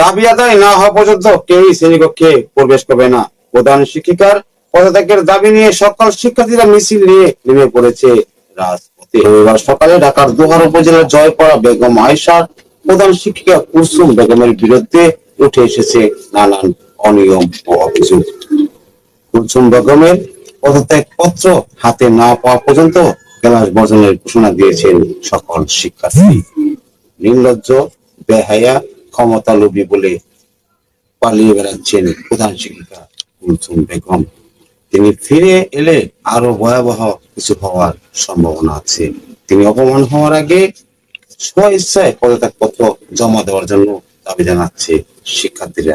দাবি আদায় না হওয়া পর্যন্ত কেউই শ্রেণীকক্ষে প্রবেশ করবে না। প্রধান শিক্ষিকার পদত্যাগের দাবি নিয়ে সকল শিক্ষার্থীরা মিছিল নিয়ে নেমে পড়েছে রাজপথে। রবিবার সকালে ঢাকার দোহার উপজেলার জয়পাড়া বেগম আয়েশার প্রধান শিক্ষিকা কুলসুম বেগমের বিরুদ্ধে উঠে এসেছে নানান অনিয়ম ও অভিযোগ। কুলসুম বেগমের পদত্যাগ পত্র হাতে না পাওয়া পর্যন্ত ক্লাস বর্জনের ঘোষণা দিয়েছেন সকল শিক্ষার্থী। নির্লজ্জ, বেহায়া, ক্ষমতা লোভী বলে পালিয়ে বেড়াচ্ছেন প্রধান শিক্ষিকা কুলসুম বেগম। তিনি ফিরে এলে আরো ভয়াবহ কিছু হওয়ার সম্ভাবনা আছে। তিনি অপমান হওয়ার আগে স্ব ইচ্ছায় পদত্যাগ পত্র জমা দেওয়ার জন্য দাবি জানাচ্ছে শিক্ষার্থীরা।